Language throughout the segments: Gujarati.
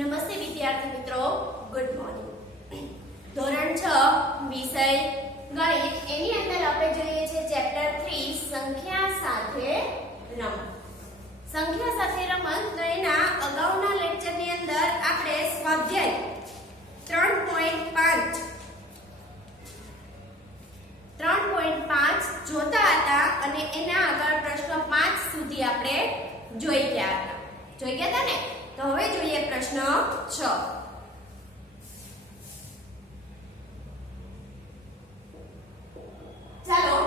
નમસ્તે વિદ્યાર્થી મિત્રો, ગુડ મોર્નિંગ. ધોરણ 6 વિષય ગણિત, એની અંદર આપણે જોઈએ છે ચેપ્ટર 3 સંખ્યા સાથે રમત. સંખ્યા સાથે રમત તો એના અગાઉના લેક્ચરની અંદર આપણે સ્વાધ્યાય 3.5 જોતા હતા અને એના આગળ પ્રશ્ન 5 સુધી આપણે જોઈ ગયા હતા ને. તો હવે જોઈએ પ્રશ્ન 6. ચાલો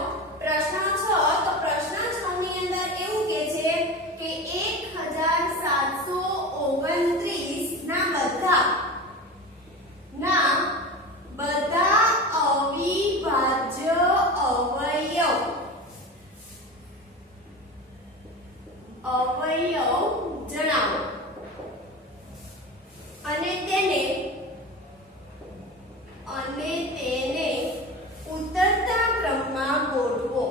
પ્રશ્ન 6. તો પ્રશ્ન 6 ની અંદર એવું કહે છે કે 1729 ના બધા અવિભાજ્ય અવયવ જણાવો અને તેને ઉતરતા ક્રમમાં ગોઠવો.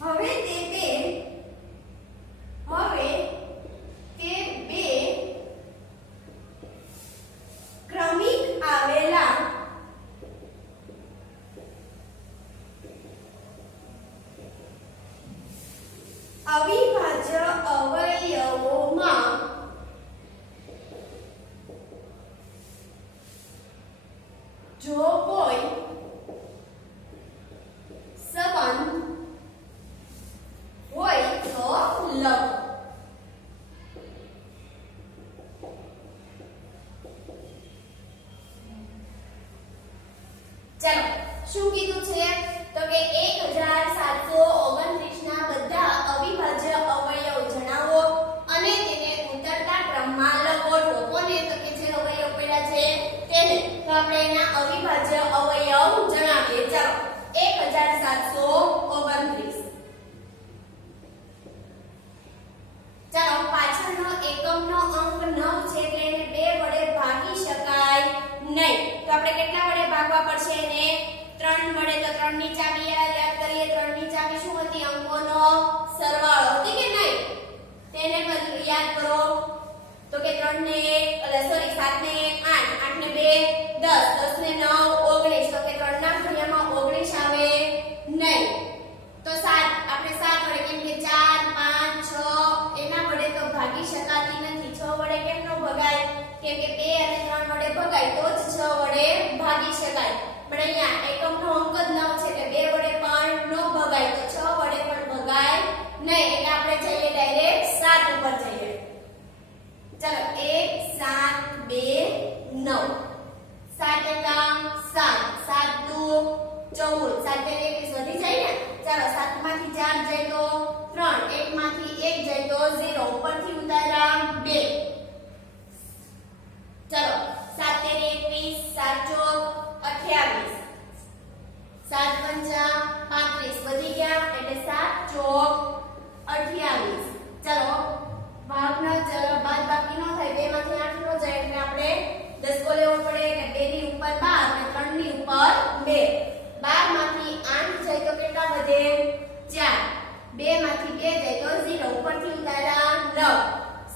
હવે તે બે ક્રમિક આવેલા અવિભાજ્ય અવયવોમાં જો કોઈ સંબંધ હોય તો લખો. ચાલો શું કીધું છે તો કે 1729 ના બધા અવિભાજ્ય અવયવ જણાવો અને તેને ઉતરતા ક્રમમાં લખો. કોને તો કે જે અવયવ પડ્યા છે તેને. તો આપણે એના અવિભાજ્ય અવયવ જણાવીએ. ચાલો 1729. ચાલો પાછળનો એકમનો અંક 9 છે એટલે એને 2 વડે ભાગી શકાય નહીં. તો આપણે કેટલા વડે ભાગવા પડશે એને? 3 વડે. તો 3 ની ચાવી યાદ કરીએ. 3 ની ચાવી શું હતી? અંકોનો સરવાળો હતી કે નહીં? તેને યાદ કરો. તો કે 3 ને 1 7 ને 1 8 ને 2 10 10 ને 9 19. તો કે 3 ના ઘડિયામાં 19 આવે નહીં. તો 7 આપણે 7 વડે કેમ કે 4 5 6 એના વડે તો ભાગી શકાતી નથી. 6 વડે કેમ ન ભગાય? કેમ કે 2 અને 3 વડે ભગાય તો જ 6 વડે ભાગી શકાય. પણ અહીંયા એકમનો અંક જ 9 છે કે 2 વડે પણ ન ભગાય તો 6 વડે પણ ભગાય નહીં. એટલે આપણે જઈએ ડાયરેક્ટ 7 ઉપર જઈએ. ચાલો 1 7 2 9. 7 એકા 7 7 દુ 14 7 ને 21 વધી જાય ને. ચાલો 7 માંથી 4 જાય તો 3 1 માંથી 1 જાય તો 0 ઉપરથી ઉતાર્યા 2. ચાલો 7 ને 21 7 ચોક 28 7 પંચા 35 વધી ગયા એટલે 7 ચોક 28. ચાલો ભાગના બાદ બાકી નો થાય. 2 માંથી 8 નો જાય એટલે આપણે દસકો લેવો પડે એટલે 2 ની ઉપર 12 અને 3 ની ઉપર 2. 12 માંથી 8 જાય તો કેટલા વધે? 4. 2 માંથી 2 જાય તો 0 ઉપરથી ઉતાર્યા 9.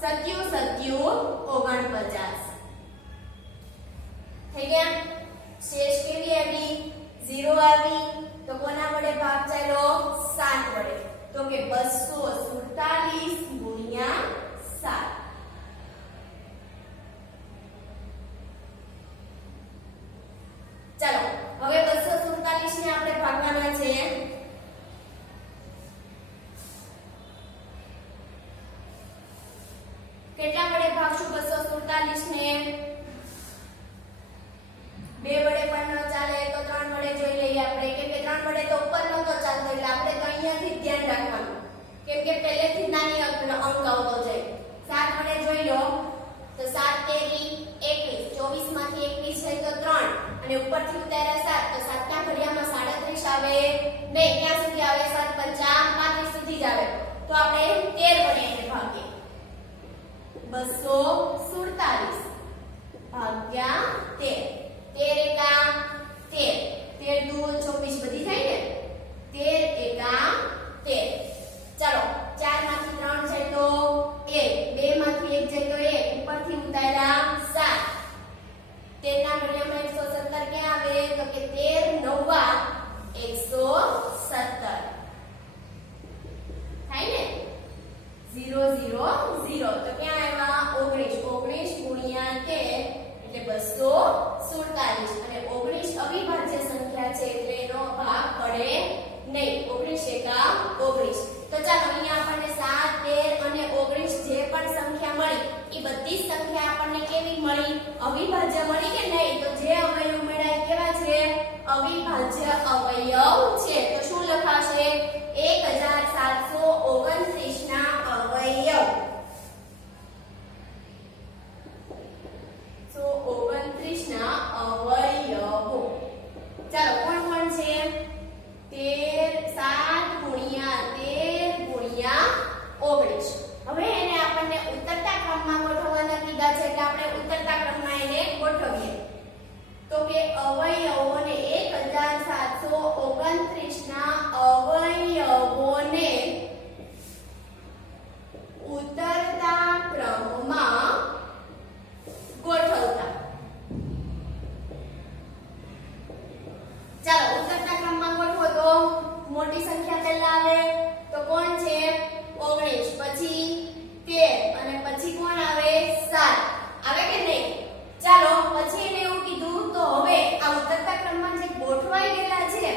7 49 થઈ ગયા. શેષ કેવી આવી? 0 આવી. તો કોના વડે ભાગ ચાલ્યો? 7 વડે. તો કે 247 ગુણ્યા 7. ચાલો હવે 247 ને આપણે ભાગવાના છે. કેટલા વડે ભાગશું 247 ને? 2 વડે પણ ન ચાલે તો 3 વડે જોઈ લઈએ આપણે. કેમ કે 3 વડે તો ઉપર નતો ચાલતો એટલે આપણે તો અહીંયાથી જ ધ્યાન રાખવાનું. કેમ કે પહેલેથી જ નાની અંક આવતો જાય. 7 વડે જોઈ લો તો 7 તેરી 21 24 માંથી 21 જાય તો 3 અને ઉપરથી ઉતાર્યા 7 તો 7 ના ઘડિયામાં 37 આવે નહીં. ક્યાં સુધી આવે? 7 પંચા 35 સુધી જ આવે. તો આપણે 13 વડે એને ભાગીએ. 247 ભાગ્યા 13. 13 એકા 13 13 દુ 24 બધી થાય ને 13 એકા 13. ચાલો 4 માંથી 3 જાય તો 1, 2 માંથી 1 જાય તો 1, ઉપરથી ઉતાર્યા 7. 13 ના ઘડિયામાં 117 ક્યાં આવે તો કે 13 નવા 117 થાય ને 0 0 0 તો ક્યાં આવ્યા 19 ગુણ્યા 13 એટલે 247 અને 19 અવિભાજ્ય સંખ્યા છે એટલે એનો ભાગ પડે નહીં. 19 એકા 19. તો ચાલો અહીંયા આપણને 7 13 અને 19 જે પણ સંખ્યા મળી એ બધી જ સંખ્યા આપણને કેવી મળી અવિભાજ્ય મળી કે નહીં. તો જે અવયવ મળ્યા કેવા છે અવિભાજ્ય અવયવ છે. તો શું લખાશે 1729 ના અવયવ 29 ના અવયવો. ચાલો કોણ કોણ છે 7 ગુણ્યા 13 ગુણ્યા 19. હવે એને આપણને ઉતરતા ક્રમમાં ગોઠવવાના કીધા છે એટલે આપણે ઉતરતા ક્રમમાં એને ગોઠવીએ. તો કે અવયવોને 1729 ના અવયવોને ઉતરતા ક્રમમાં ગોઠવતા. ચાલો ઉતરતા ક્રમમાં ગોઠવો તો મોટી સંખ્યા પહેલા આવે તો કોણ છે 19, પછી 13 અને પછી કોણ આવે 7 આવે કે નહીં. ચાલો પછી એને એવું કીધું તો હવે આ ઉતરતા ક્રમમાં જે ગોઠવાઈ ગયેલા છે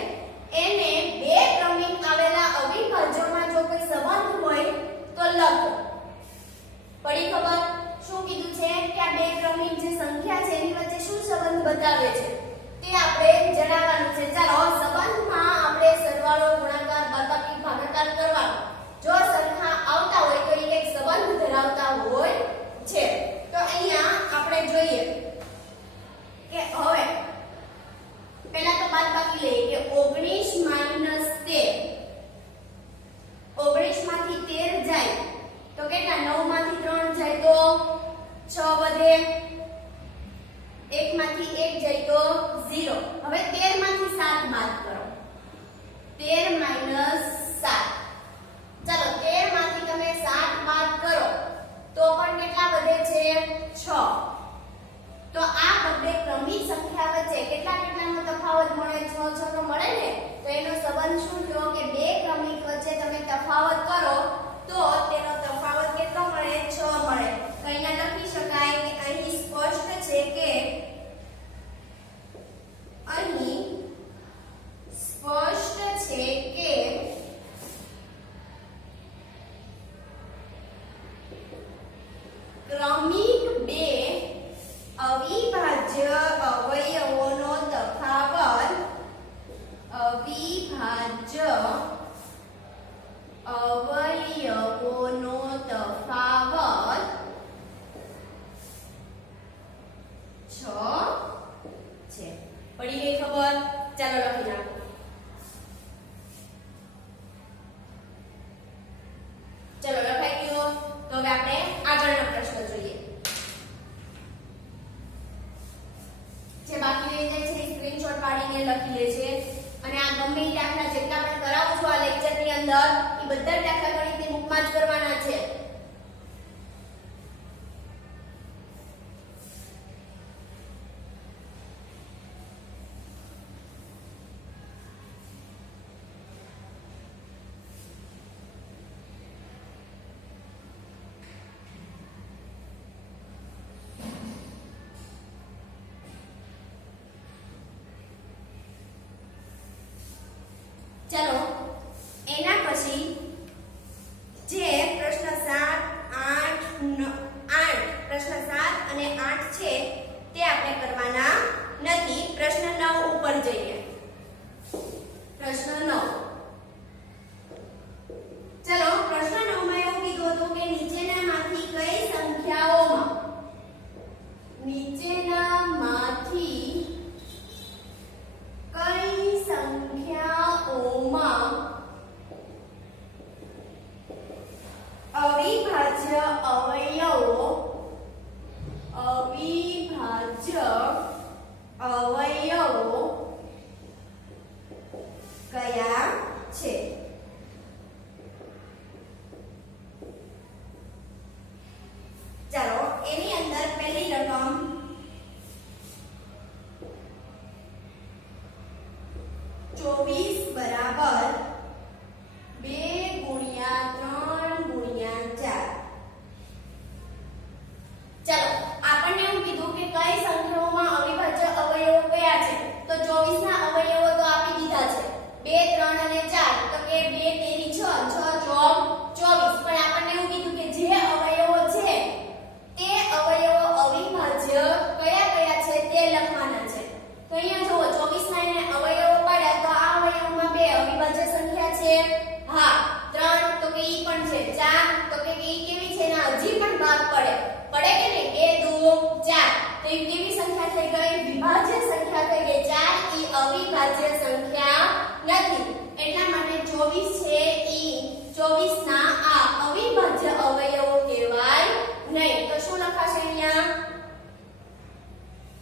એને બે ક્રમિક આવેલા અવિભાજ્યોમાં જો કોઈ સંબંધ હોય તો લખો. પડી ખબર શું કીધું છે કે આ બે ક્રમિક જે સંખ્યા છે એની વચ્ચે શું સંબંધ બતાવે છે તે આપણે જણાવવાનું છે. ચાલો સંબંધમાં આપણે સરવાળો ગુણાકાર બાદબાકી ભાગાકાર કરવાનો. જો સરખા આવતા હોય તો એ એક સંબંધ ધરાવતા હોય છે. તો અહીંયા આપણે જોઈએ કે હવે પહેલા તો બાદબાકી લઈએ કે 19 માઈનસ 13 19 માંથી 13 જાય તો કેટલા 9 માંથી 3 જાય તો 6 વધે 1 માંથી 1 જાય તો 0. હવે 13 માંથી 7 બાદ કરો 13 માઈનસ 7. ચાલો 13 માંથી તમે 7 બાદ કરો તો પણ કેટલા વધે છે 6. તો આ બંને ક્રમિક સંખ્યા વચ્ચે કેટલાનો તફાવત મળે 6 6 નો મળે ને. તો એનો સંબંધ શું થયો કે બે ક્રમિક વચ્ચે તમે તફાવત કરો તો તેનો તફાવત કેટલો મળે 6 મળે. તો અહીંયા લખી શકાય કે અહીં સ્પષ્ટ છે કે ક્રમિક બે અવિભાજ્ય અવયવોનો તફાવત અવિભાજ્ય અવયવોનો તફાવત 6 છે. પડી ગઈ ખબર? ચાલો લખી નાખો. ચલો લખાઈ ગયો. તો હવે આપણે આગળનો પ્રશ્ન જોઈએ. જે બાકી રહી જાય છે સ્ક્રીનશોટ પાડીને લખી લે છે અને આ ગમે તે દાખલા જેટલા પણ કરાવું છું આ લેક્ચરની અંદર એ બધા દાખલા ગણિતની બુકમાં જ કરવાના છે. ચલો એના પછી જે પ્રશ્ન 7 પ્રશ્ન 7 અને 8 છે તે આપણે કરવાના નથી. પ્રશ્ન 9 ઉપર જઈએ. પ્રશ્ન 9. ચલો પ્રશ્ન 9 માં એવું કીધું હતું કે નીચેનામાંથી કઈ સંખ્યાઓમાં અવિભાજ્ય અવયવો ચાલો એની અંદર પહેલી રકમ 24 બરાબર 2 ગુણ્યા 3 ગુણ્યા 4. ચાલો આપણને એવું કીધું કે કઈ સંખ્યાઓમાં અવિભાજ્ય અવયવો કયા છે, તો 24 ના અવયવો તો આપી દીધા છે 2 3 અને 4. તો કે 2 તેરી 6 6 ચોક 24. પણ આપણને એવું કીધું કે જે અવયવો છે તે અવયવો અવિભાજ્ય કયા કયા છે તે લખવાના છે. તો અહીંયા જુઓ 24 ના એને અવયવો પાડ્યા તો આ અવયવોમાં બે અવિભાજ્ય સંખ્યા છે. હા 3 તો કે ઈ પણ છે. 4 તો કે ઈ કેવી છે ને હજી પણ ભાગ પડે કે નહીં 2 2 4. તો એ કેવી સંખ્યા થઈ ગઈ, વિભાજ્ય સંખ્યા થઈ ગઈ. 4 ઈ અવિભાજ્ય સંખ્યા નથી, એટલા માટે 24 છે ઈ 24 ના આ અવિભાજ્ય અવયવો કહેવાય નહીં. તો શું લખાશે અહીંયા,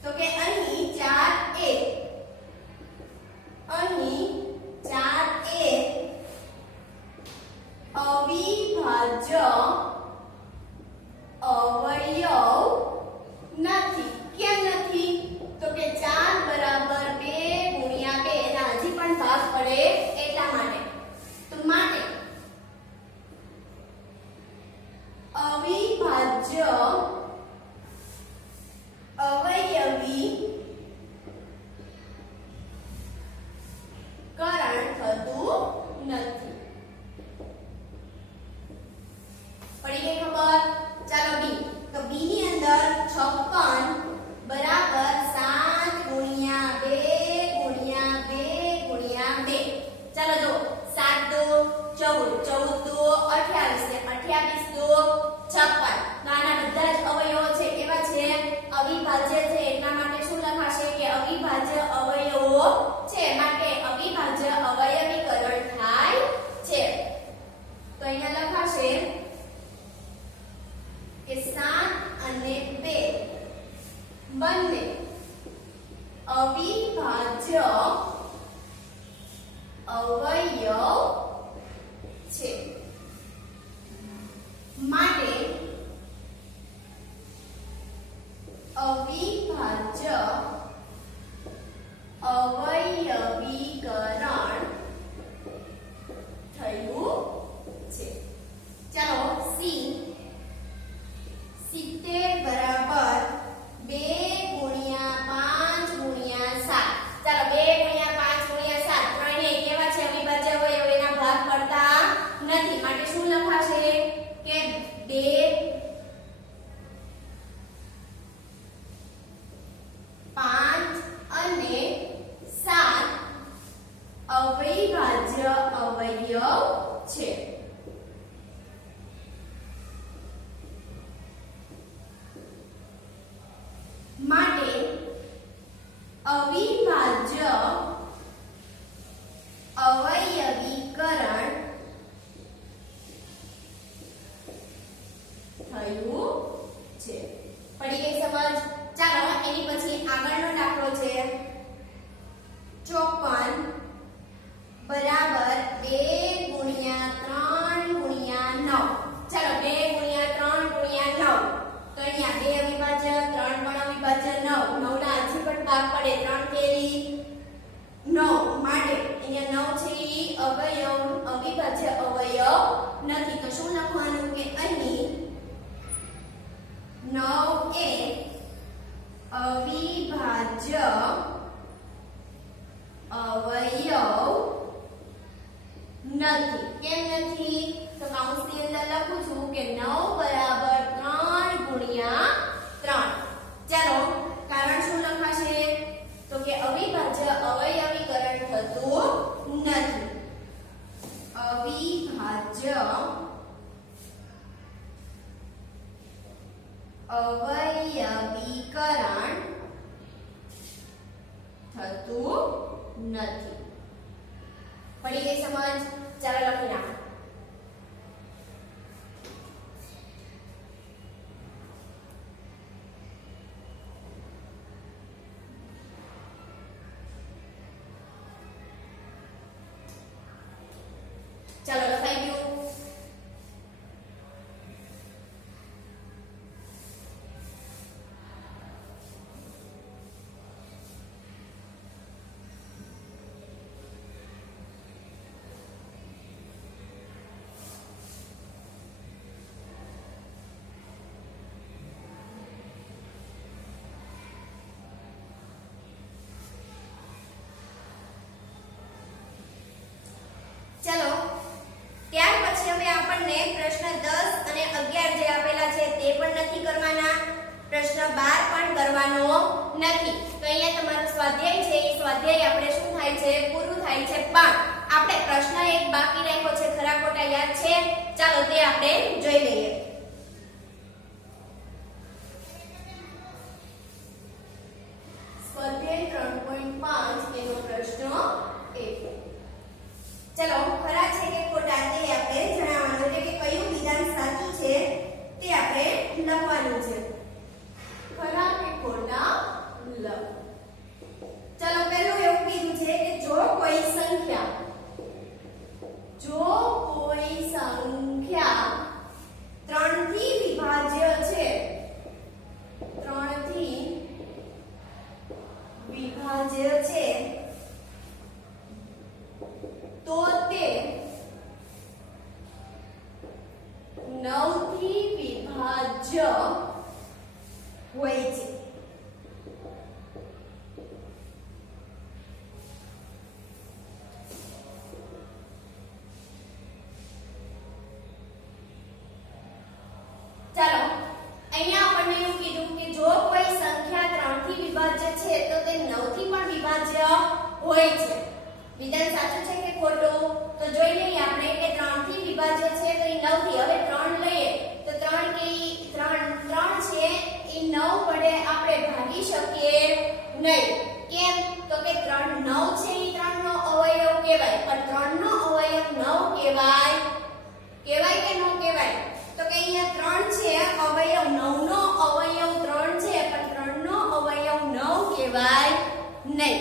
તો કે અહીં 4a અહીં 4a અવિભાજ્ય અવયવ નથી. કેમ નથી, તો કે 4 બરાબર 2 ગુણ્યા 2 એના હજી પણ ભાગ પડે એટલા માટે. તો માટે અવિભાજ્ય અવયવી કરણ થતું નથી. પડી ગઈ ખબર? ચાલો બી. તો બી ની અંદર 56 બરાબર 7 ગુણ્યા 2 ગુણ્યા 2 ગુણ્યા 2. ચાલો જો 7 દો 14 14 દો 28 ને 28 દો 56. તો આના બધા જ અવયવો છે એવા છે અવિભાજ્ય છે, એટલા માટે શું લખાશે કે અવિભાજ્ય અવયવો છે, માટે અવિભાજ્ય અવયવીકરણ થાય છે. તો અહીંયા લખાશે કે 7 અને 2 બંને અવિભાજ્ય અવયવ છે, માટે અવિભાજ્ય અવયવીકરણ થયું છે. ચાલો સી 70 બરાબર 2 ગુણ્યા 5 ગુણ્યા 7. ચાલો 2 ગુણ્યા 5 ગુણ્યા 7 ત્રણેય કેવા છે અવિભાજ્ય અવયવ, એના ભાગ પડતા નથી, માટે શું લખાશે કે 2 5 અને 7 અવિભાજ્ય અવયવ છે. માટે અવિભાજ્ય અવયવીકરણ થયું છે. પડી ગઈ સમજ? ચાલો એની પછી આગળનો દાખલો છે 54 બરાબર 2 ગુણ્યા 3 ગુણ્યા 9. ચાલો 2 ગુણ્યા 3 ગુણ્યા 9. તો અહીંયા 2 અવિભાજ્ય 3 પણ અવિભાજ્ય 9 9 ના હજી પણ ભાગ પડે 3 કેરી 9, માટે અહીંયા 9 છે ઈ અવયવ અવિભાજ્ય અવયવ નથી. તો શું લખવાનું કે અહીં 9 એ અવિભાજ્ય અવયવ નથી. કેમ નથી, તો કૌંસની અંદર લખું છું કે 9 બરાબર 3 ગુણ્યા 3. ચાલો કારણ શું લખાશે, તો કે અવિભાજ્ય અવયવીકરણ થતું નથી. અવિભાજ્ય અવયવીકરણ થતું નથી. પડી ગઈ સમજ? ચાલો લખી નાખો. ચાલો લખાઈ ગયું. પછી હવે આપણને પ્રશ્ન 10 અને 11 જે આપેલા છે તે પણ નથી કરવાના, પ્રશ્ન 12 પણ કરવાનો નથી. તો અહીંયા તમારો સ્વાધ્યાય છે એ સ્વાધ્યાય આપણે શું થાય છે પૂરું થાય છે, પણ આપણે પ્રશ્ન એક બાકી રાખ્યો છે, ખરા ખોટા યાદ છે? ચાલો તે આપણે જોઈ લઈએ. સ્વાધ્યાય 3.5 એનો પ્રશ્ન 1. ચલો ખરા છે કે ખોટા તે આપણે જણાવવાનું, એટલે કે કયું વિધાન સાચું છે તે આપણે લખવાનું છે. ખરા કે ખોટા લખ. ચલો પહેલું એવું કીધું છે કે જો કોઈ સંખ્યા 3 થી વિભાજ્ય છે, 3 થી વિભાજ્ય છે, તો તે 9 થી વિભાજ્ય હોય છે. ચાલો અહીંયા આપણને એવું કીધું કે જો કોઈ સંખ્યા 3 થી વિભાજ્ય છે તો તે 9 થી પણ વિભાજ્ય હોય છે. વિધાન સાચું છે કે ખોટું? તો જોઈ લઈએ આપણે કે 3 થી વિભાજ્ય છે તો એ 9 થી, હવે 3 લઈએ તો 3 છે એ 9 વડે આપણે ભાગી શકીએ નહીં. કેમ? તો કે 9 છે એ 3 નો અવયવ કહેવાય, પણ 3 નો અવયવ 9 કહેવાય કે ન કહેવાય? તો કે અહીંયા 3 છે અવયવ, 9 નો અવયવ 3 છે, પણ 3 નો અવયવ 9 કહેવાય નહીં.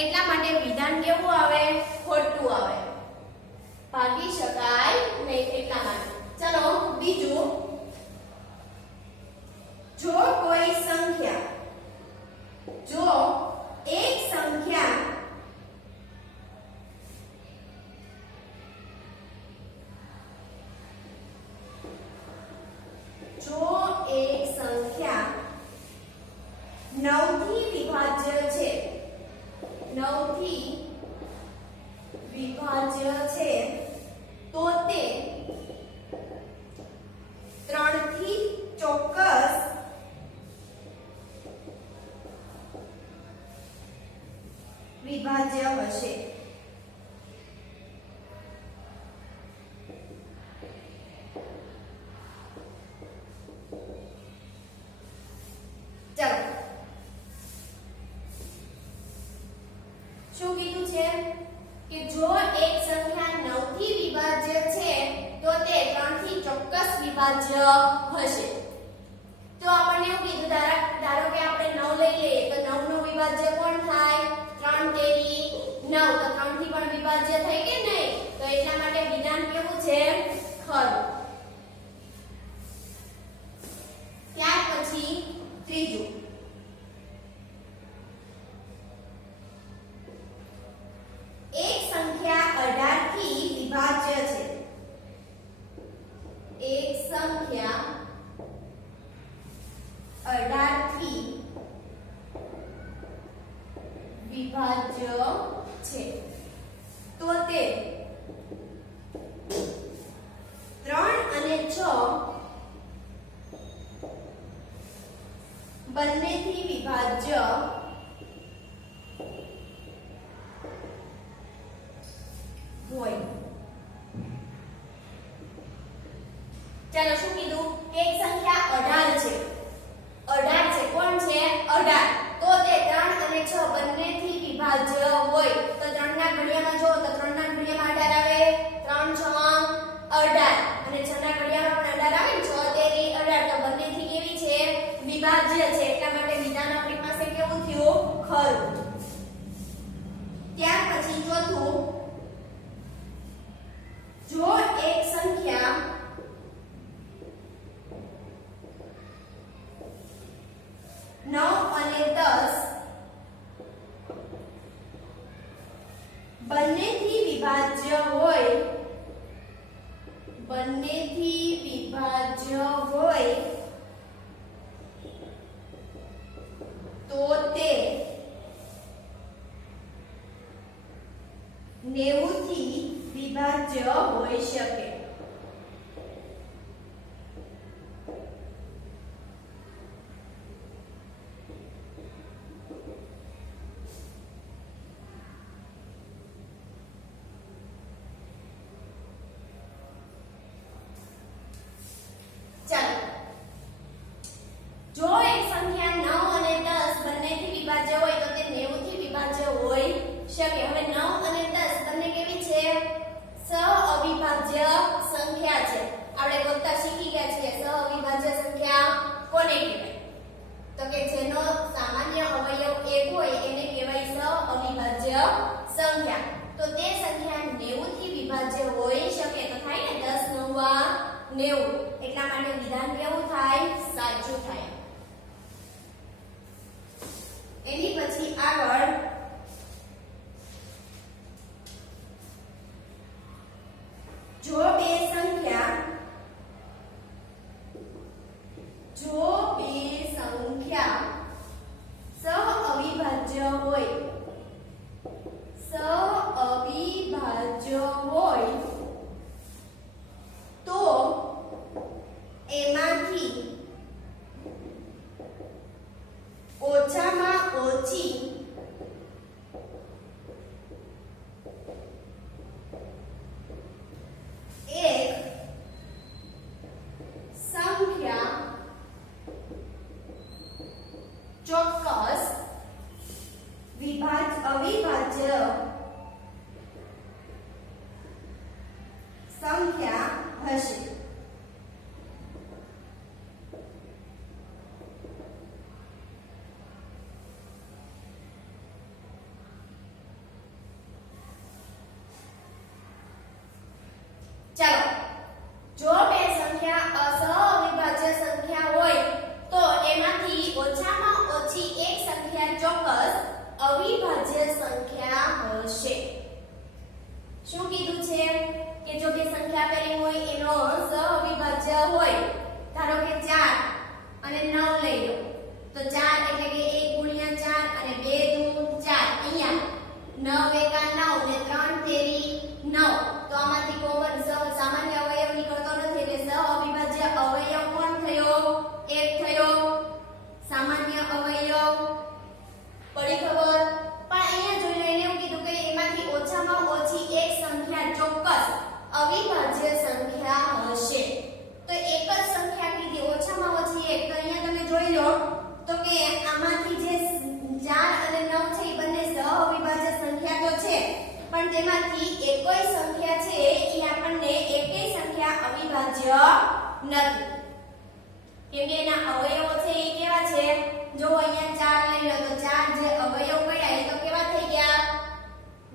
એટલા માટે વિધાન કેવું આવે? ખોટું આવે, ભાગી શકાય નહીં એટલા માટે. ચલો બીજું, જો કોઈ સંખ્યા, જો એક સંખ્યા જો એક સંખ્યા 9 થી વિભાજ્ય છે, 9 થી વિભાજ્ય છે, તો તે 3 થી ચોક્કસ વિભાજ્ય હશે. ચાલો શું કીધું છે કે જો એક સંખ્યા 9 થી વિભાજ્ય છે તો તે 3 થી ચોક્કસ વિભાજ્ય હશે. તો આપણને એવું કીધું, ધારો કે આપણે 9 લઈ લઈએ તો 9 નો વિભાજ્ય કોણ થાય? 3 તેરી 9, તો 3 થી પણ વિભાજ્ય થઈ કે નહીં? તો એટલા માટે વિધાન કેવું છે? ખરું. ત્યાર પછી ત્રીજું, એક સંખ્યા 18 થી વિભાજ્ય છે, એક સંખ્યા 18 થી વિભાજ્ય છે, તો તે 3 અને 6 બંનેથી વિભાજ્ય હોય. ચાલો શું કીધું કે એક સંખ્યા 18 છે, 18 છે, કોણ છે? 18, તો તે 3 અને 6 બંનેથી વિભાજ્ય હોય. તો 3 ના ઘડિયામાં જો તો 3 ના ઘડિયામાં 18 આવે, 3 6 18, અને 6 ના ઘડિયામાં પણ 18 આવે ને, 6 તેરી 18, તો બંનેથી કેવી છે? વિભાજ્ય છે. એટલા માટે વિધાન આપણી પાસે કેવું થયું? ખરું. ત્યાર પછી ચોથું, જો એક સંખ્યા 9 અને 10 બંનેથી વિભાજ્ય હોય, બંનેથી વિભાજ્ય હોય, તો તે 90 થી વિભાજ્ય હોઈ શકે. જો એક સંખ્યા 9 અને 10 બંનેથી વિભાજ્ય હોય તો તે 90 થી વિભાજ્ય હોઈ શકે. હવે 9 અને 10 બંને કેવી છે? સહઅવિભાજ્ય સંખ્યા છે. આપણે ગોતતા શીખી ગયા છીએ સહઅવિભાજ્ય સંખ્યા કોને કહેવાય? તો કે જેનો સામાન્ય અવયવ 1 હોય એને કહેવાય સહઅવિભાજ્ય સંખ્યા. તો તે સંખ્યા 90 થી વિભાજ્ય હોઈ શકે. તો થાય ને 10 9 90. એટલા માટે વિધાન કેવું થાય? સાચું થાય. એની પછી આગળ જો બે સંખ્યા સહઅવિભાજ્ય હોય તો એમાંથી ઓછામાં ઓછી એક સંખ્યા ચોક્કસ અવિભાજ્ય સંખ્યા હશે. ચાલો, જો બે સંખ્યા સહઅવિભાજ્ય સંખ્યા હોય તો એમાંથી ઓછામાં ઓછી એક સંખ્યા ચોક્કસ અવિભાજ્ય સંખ્યા હશે. શું કીધું છે કે જો બે સંખ્યા આપેલી હોય એનો સહઅવિભાજ્ય હોય, ધારો કે 4 અને 9 લઈ લો તો 4 એટલે કે 1 * 4 અને 2 * 4. અહીંયા 9 * 9 ને 3 તેરી 9. તો આમાંથી કોમન સામાન્ય અવયવ નીકળતો નથી એટલે સહઅવિભાજ્ય અવયવ કોણ થયો? 1 થયો. સામાન્ય અવયવ પડી ખબર? પણ અહીંયા જોઈ લો એને એવું કીધું કે એમાંથી ઓછામાં ઓછી એક સંખ્યા ચોક્કસ અવિભાજ્ય સંખ્યા હશે. તો એક જ સંખ્યા કીધી ઓછામાં ઓછી એક. તો અહીંયા તમે જોઈ લો તો કે આમાંથી જે 4 અને 9 છે એ બંને સહઅવિભાજ્ય સંખ્યા તો છે પણ તેમાંથી એકય સંખ્યા છે એ આપણને એકય સંખ્યા અવિભાજ્ય નથી. કેમ કે એના અવયવો છે એ કેવા છે? જો અહીંયા 4 લઈ લો તો 4 જે અવયવ પડ્યા એ તો કેવા થઈ ગયા?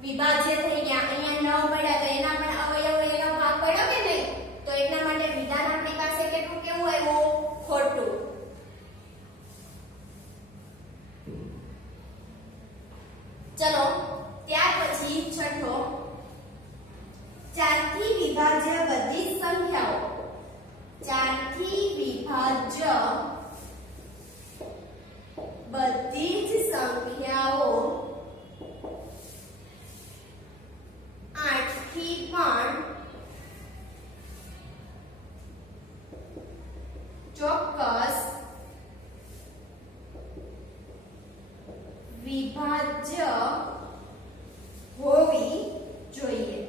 વિભાજ્ય થઈ ગયા. અહીંયા 9 પડ્યા તો એના પણ અવયવ એનો ભાગ પડ્યો કે નહીં? તો એટલા માટે વિધાન આપણી પાસે કેટલું કેવું આવ્યું? ખોટું. ચલો ત્યાર પછી છઠ્ઠો, 4 થી વિભાજ્ય બધી સંખ્યાઓ. 4 થી વિભાજ્ય બધી જ સંખ્યાઓ 8 થી પણ ચોક્કસ વિભાજ્ય હોવી જોઈએ.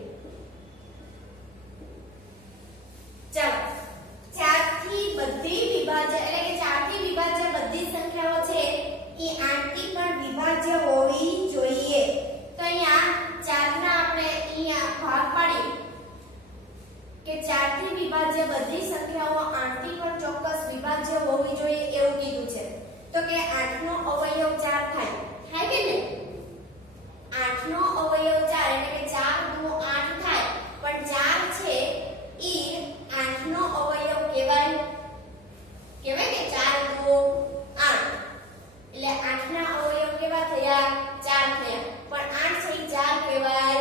ચાલો, 4 થી બધી વિભાજ્ય એટલે કે 4 થી વિભાજ્ય બધી સંખ્યાઓ છે એ 8 થી પણ વિભાજ્ય હોવી જોઈએ. તો અહીંયા 4 ના આપણે અહીંયા ભાગ પાડી કે 4 થી વિભાજ્ય બધી સંખ્યાઓ 8 થી પણ ચોક્કસ વિભાજ્ય હોવી જોઈએ એવું કીધું છે. તો કે 8 નો અવયવ 4 થાય કે નહીં? 8 નો અવયવ 4 એટલે કે 4 * 8 થાય. પણ 4 છે ઈ 8 નો અવયવ કહેવાય કે 4 * 8 એટલે 8 ના અવયવ કેવા થયા? 4 થયા. પણ 8 છે ઈ 4 કહેવાય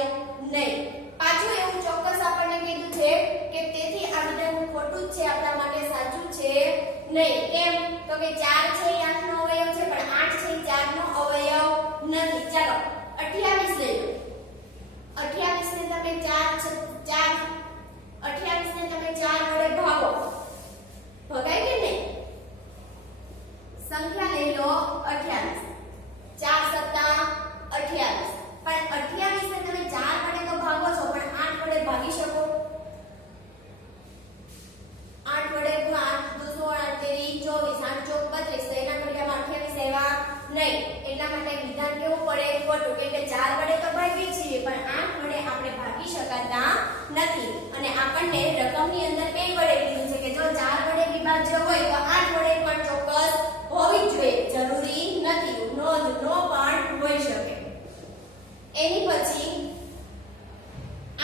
નહીં. પાછું એવું ચોક્કસ આપણને કીધું છે કે તેથી આ વિધાન ખોટું જ છે, આપણા માટે સાચું છે નહીં. કેમ? તો કે 4 છે ઈ 8 નો અવયવ છે પણ 8 છે ઈ 4 નો અવયવ નથી. ચાલો 28 લઈ લો. 28 ને તમે 4 28 ને તમે 4 વડે ભાગો. ભગાય કે નહીં? સંખ્યા લઈ લો 28. 4 * 7 = 28. પણ 28 ને તમે 4 વડે તો ભાગો છો પણ 8 વડે ભાગી શકો? 8 વડે 8 * 2 = 16, 8 * 3 = 24, 8 * 4 = 32. નહીં. એટલા માટે વિધાન કેવું પડે? ખોટું. કેમ કે 4 વડે તો ભાગીએ છીએ પણ 8 વડે આપણે ભાગી શકાતા નથી. અને આપણને રકમની અંદર કઈ વડે કીધું છે કે જો 4 વડે વિભાજ્ય હોય તો 8 વડે પણ ચોક્કસ હોવી જોઈએ. જરૂરી નથી. નો પણ હોઈ શકે. એની પછી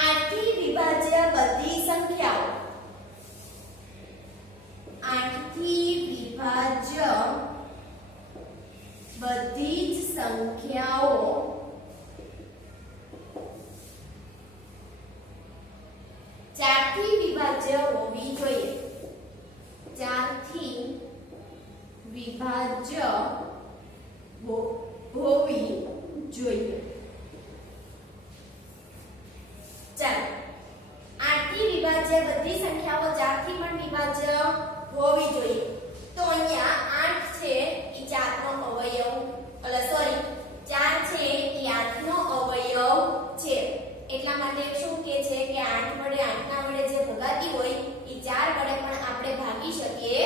8 થી વિભાજ્ય બધી સંખ્યાઓ. 8 થી વિભાજ્ય બધી જ સંખ્યાઓ 4 થી વિભાજ્ય હોવી જોઈએ. 4 થી વિભાજ્ય હોવી જોઈએ. ચાલો 8 થી વિભાજ્ય બધી સંખ્યાઓ 4 થી પણ વિભાજ્ય હોવી જોઈએ. તો અહીંયા 8 છે એ 4 નો અવયવ, સોરી 4 છે એ 8 નો અવયવ છે. એટલા માટે શું કહે છે કે 8 વડે 8 ના વડે જે ભગાતી હોય એ 4 વડે પણ આપણે ભાગી શકીએ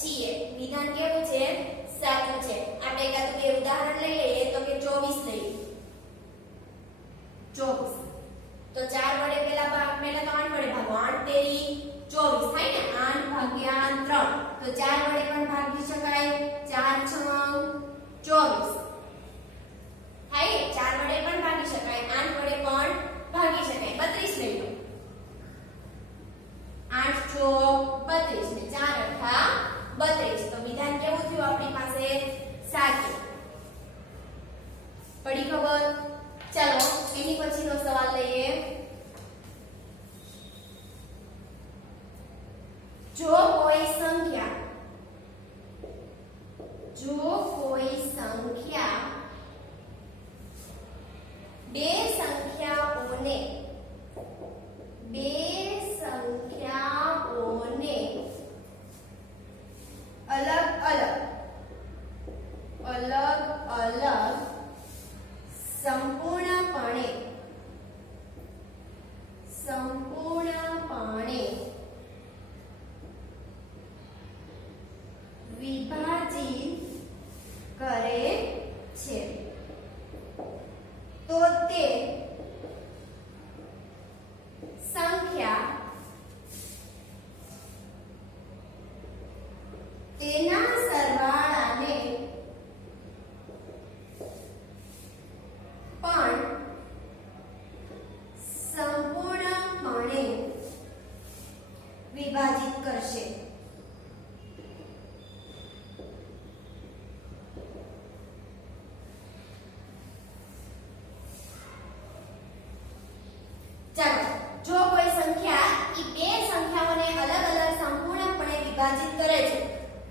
છીએ. વિધાન કેવું છે? સાચું છે. આપણે એકાદું બે ઉદાહરણ લઈ લઈએ તો કે 24 લઈએ. 24 તો 4 વડે પહેલા તો 8 વડે ભાગો. 8 તેરી 24 થાય ને. 8 ભાગ્યા 3 તો 4 વડે પણ ભાગી શકાય. 4 6 24 થાય. 4 વડે પણ ભાગી શકાય. 8 વડે પણ ભાગી શકાય. 32 લઈ લો. 8 ચોક 32 ને 4 અઠા 32. તો વિધાન કેવું થયું આપણી પાસે? સાચું. પડી ખબર? ચાલો એની પછીનો સવાલ લઈએ. જો કોઈ સંખ્યા બે સંખ્યાઓને અલગ અલગ સંપૂર્ણપણે વિભાજિત કરે છે તો તે સંખ્યા તેના સરવાળાને પણ સંપૂર્ણપણે વિભાજિત કરશે. ચાલો જો કોઈ સંખ્યા ઈ બે સંખ્યાઓને અલગ અલગ સંપૂર્ણપણે વિભાજિત કરે છે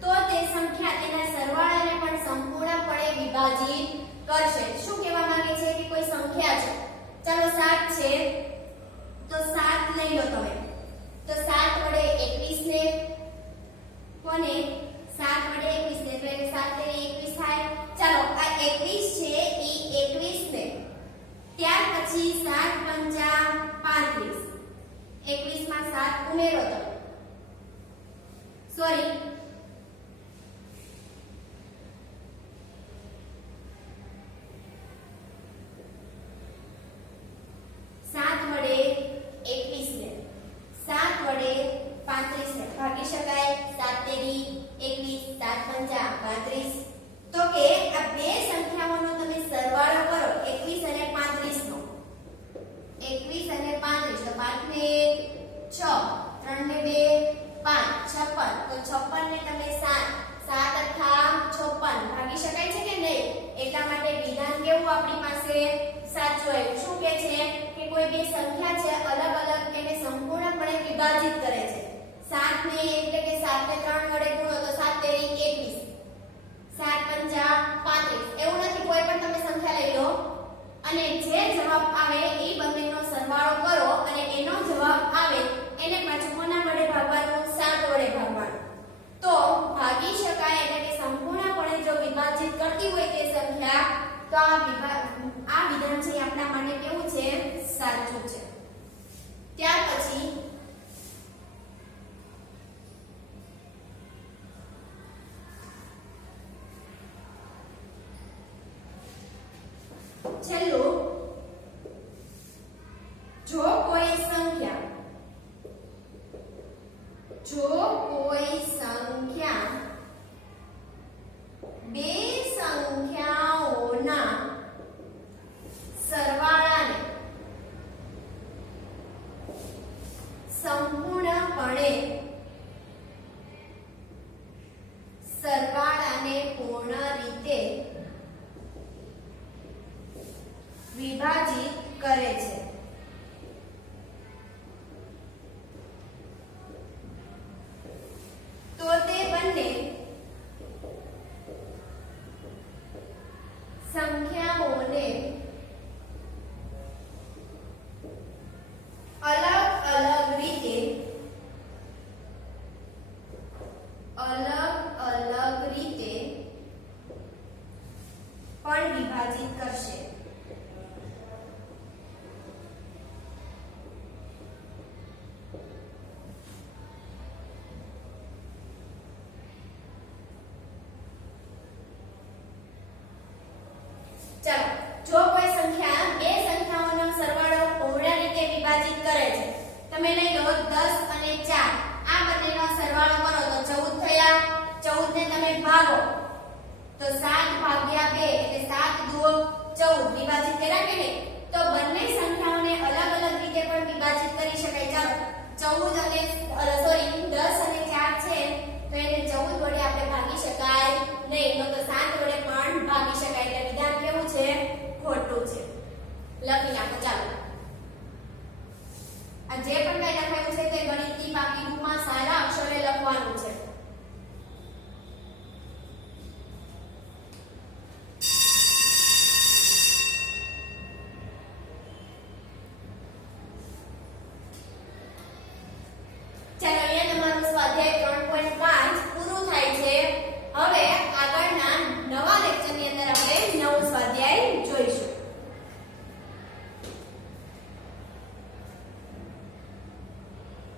તો તે સંખ્યા તેના સરવાળાને પણ સંપૂર્ણપણે વિભાજિત કરશે. શું કહેવા માંગે છે કે કોઈ સંખ્યા છે, ચાલો 7 છે તો 7 લઈ લો તમે. તો 7 વડે 21 ને કોને 7 વડે 21 ને એટલે 7 ને 21 થાય. ચાલો આ 21 છે ઈ 21 ને ત્યાર પછી 7 પંચા 35. 21 માં 7 ઉમેરો તો સોરી 7 વડે 21 ને 7 વડે 35 ને ભાગી શકાય. 7 તેરી 21 7 પંચા 35. તો કે આ બે સંખ્યાઓનો તમે સરવાળો કરો 21 અને 35 નો. 21 અને 35 તો 5 ને 1 6 3 ને 2 5 56. તો 56 ને તમે 7 અઠા 56 ભાગી શકાય છે કે નહીં? એટલા માટે વિધાન કેવું આપણી પાસે સાચું આવ્યું. શું કહે છે કે કોઈ બે સંખ્યા છે અલગ અલગ એને સંપૂર્ણપણે વિભાજિત કરે છે. 7 ને એટલે કે 7 ને 3 વડે ગુણો તો 7 તેરી 21 7 પંચા 35. એવું નથી, કોઈ પણ તમે સંખ્યા લઈ લો અને જે જવાબ આવે એ બંનેનો સરવાળો કરો અને એનો જવાબ આવે એને પાછું કોના વડે ભાગવાનું? 7 વડે ભાગવાનું. તો ભાગી શકાય એટલે કે સંપૂર્ણપણે જો વિભાજિત કરતી હોય તે સંખ્યા તો આ વિધાન છે આપણા માટે કેવું છે? સાચું છે. ત્યાર પછી છેલ્લું, જો કોઈ સંખ્યા બે સંખ્યાઓના સરવાળાને પૂર્ણ રીતે વિભાજિત કરે છે. તો તે બંને સંખ્યાઓને અલગ અલગ રીતે પણ વિભાજિત કરશે. ચાલો, જો કોઈ સંખ્યા બે સંખ્યાઓનો સરવાળો પૂર્ણ રીતે વિભાજિત કરે છે, તમે લઈ લો 10 અને 4, આ બંનેનો સરવાળો કરો તો 14 થયા. 14 ને તમે ભાગો તો 7 ભાગ્યા 2 એટલે 7 દુઓ 14 વિભાજિત કર્યા કે નહીં? તો બંને સંખ્યાઓને અલગ અલગ રીતે પણ વિભાજિત કરી શકાય. ચાલો 10 અને 4 છે તો એને 14 વડે આપણે ભાગી શકાય